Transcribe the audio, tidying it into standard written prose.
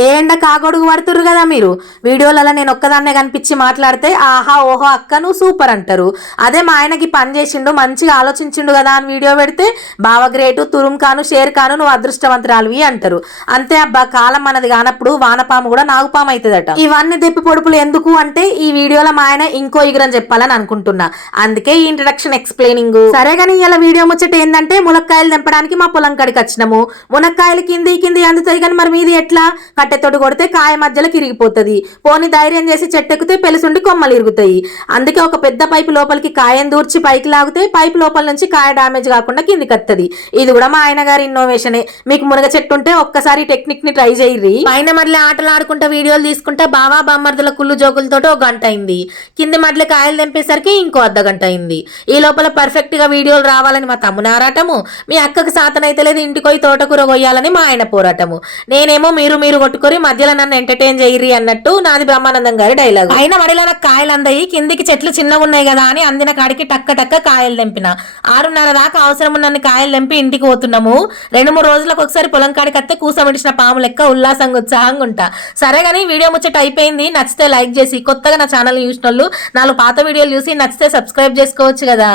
ఏ ఎండ కాగొడుగు పడుతుర్రు కదా మీరు. వీడియోలలో నేను ఒక్కదాన్నే కనిపించి మాట్లాడితే ఆహా ఓహో అక్క నువ్వు సూపర్ అంటారు. అదే మా ఆయనకి పని చేసిండు మంచిగా ఆలోచించిండు కదా అని వీడియో పెడితే బావ గ్రేటు, తురుం కాను, షేర్ కాను, నువ్వు అదృష్టవంతురాలివి అంటారు. అంతే అబ్బా, కాలం మనది కానప్పుడు వానపాము కూడా నాగుపాము అవుతుందట. ఇవన్నీ దెప్పి పొడుపులు ఎందుకు అంటే ఈ వీడియోలో మా ఆయన ఇంకో ఇగురం చెప్పాలని అనుకుంటున్నా, అందుకే ఈ ఇంట్రడక్షన్ ఎక్స్ప్లెయినింగ్. సరే కానీ ఇలా వీడియో ముచ్చట ఏంటంటే ములక్కాయలు తెంపడానికి మా పొలం కాడికి వచ్చినాము. మునక్కాయలు కింది కింది అందుతాయి కానీ మరి మీది ఎట్లా? కట్టెతోటి కొడితే కాయ మధ్యలో ఇరిగిపోతుంది. పోని ధైర్యం చేసి చెట్టెక్కితే పెలుసుండి కొమ్మలు ఇరుగుతాయి. అందుకే ఒక పెద్ద పైపు లోపలికి కాయను దూర్చి పైకి లాగితే పైపు లోపల నుంచి కాయ డామేజ్ కాకుండా కిందికి వస్తుంది. ఇది కూడా మా ఆయన గారి ఇన్నోవేషనే. మీకు మునగ చెట్టు ఉంటే ఒక్కసారి టెక్నిక్ ని ట్రై చేయర్రి. పైన మడ్లే ఆటలు ఆడుకుంటా వీడియోలు తీసుకుంటా బావా బామ్మర్దుల కుళ్ళు జోకులతో ఒక గంట అయింది. కింది మడ్లే కాయలు తెంపేసరికి ఇంకో అర్ధగంట అయింది. ఈ లోపల పర్ఫెక్ట్ గా వీడియోలు రావాలని మా తమ్ముని ఆరాటము, మీ అక్కకి సాతనైతే లేదు ఇంటికి పోయి తోటకూర కొయ్యాలని మా ఆయన పోరాటము. నేనేమో మీరు కొట్టుకొని మధ్యలో నన్ను ఎంటర్టైన్ చేయరి అన్నట్టు నాది బ్రహ్మానందం గారి డైలాగ్. అయిన వడిలో నాకు కాయలు అందాయి, కిందికి చెట్లు చిన్నగా ఉన్నాయి కదా అని అందిన కాడికి టక్క టక్క కాయలు తెంపిన. 6:30 దాకా అవసరం ఉన్నన్ని కాయలు తెంపి ఇంటికి పోతున్నాము. 2-3 రోజులకు ఒకసారి పొలం కాడికి వస్తే కూసమిడిచిన పాము లెక్క ఉల్లాసంగా ఉత్సాహంగా ఉంటా. సరే కానీ వీడియో ముచ్చట అయిపోయింది. నచ్చితే లైక్ చేసి, కొత్తగా నా ఛానల్ చూసిన వాళ్ళు 4 పాత వీడియోలు చూసి నచ్చితే సబ్స్క్రైబ్ చేసుకోవచ్చు కదా.